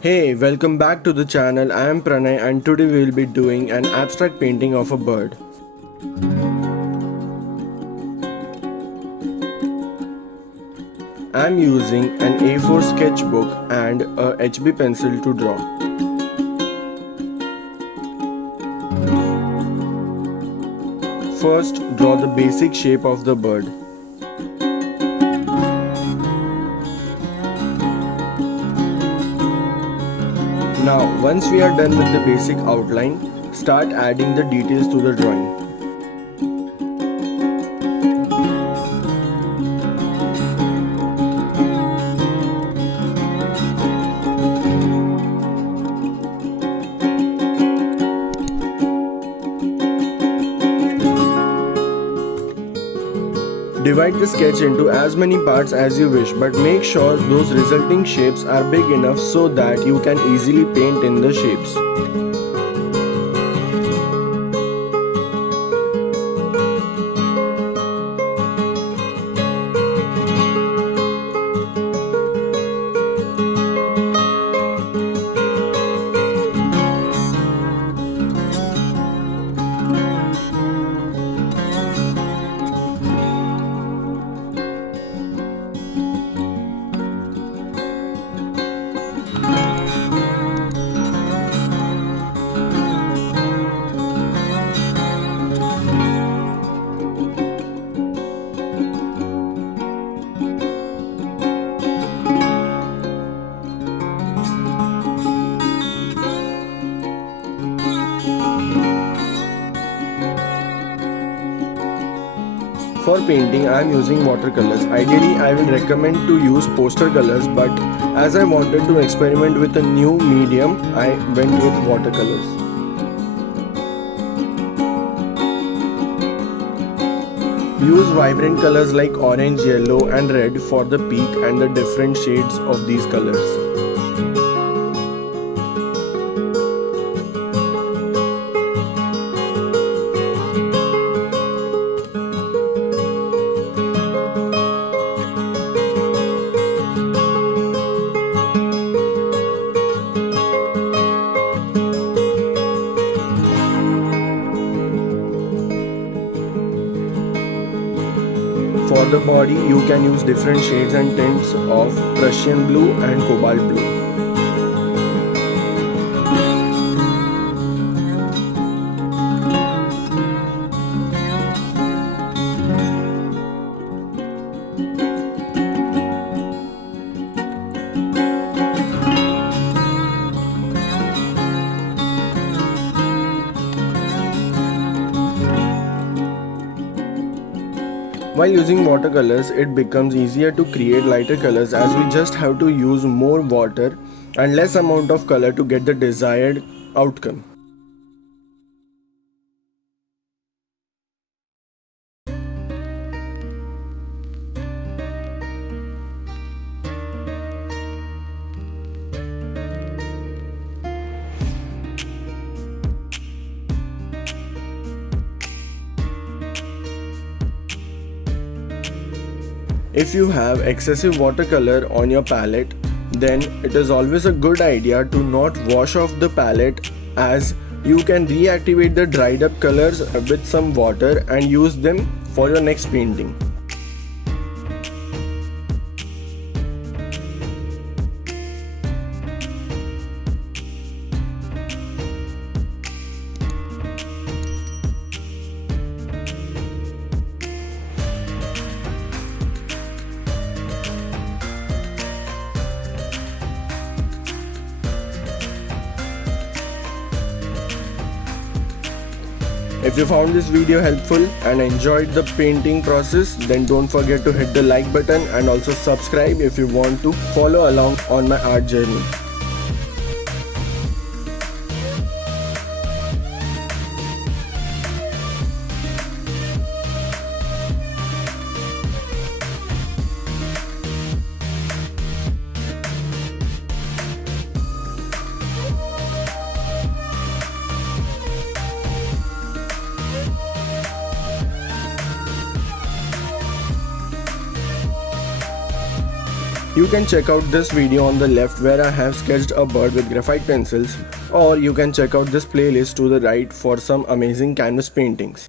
Hey, welcome back to the channel. I am Pranay and today we will be doing an abstract painting of a bird. I am using an A4 sketchbook and a HB pencil to draw. First, draw the basic shape of the bird. Now, once we are done with the basic outline, start adding the details to the drawing. Divide the sketch into as many parts as you wish, but make sure those resulting shapes are big enough so that you can easily paint in the shapes. For painting, I am using watercolors. Ideally, I will recommend to use poster colors, but as I wanted to experiment with a new medium, I went with watercolors. Use vibrant colors like orange, yellow and red for the peak and the different shades of these colors. For the body, you can use different shades and tints of Prussian blue and cobalt blue. While using watercolors, it becomes easier to create lighter colors as we just have to use more water and less amount of color to get the desired outcome. If you have excessive watercolor on your palette, then it is always a good idea to not wash off the palette, as you can reactivate the dried up colors with some water and use them for your next painting. If you found this video helpful and enjoyed the painting process, then don't forget to hit the like button and also subscribe if you want to follow along on my art journey. You can check out this video on the left where I have sketched a bird with graphite pencils, or you can check out this playlist to the right for some amazing canvas paintings.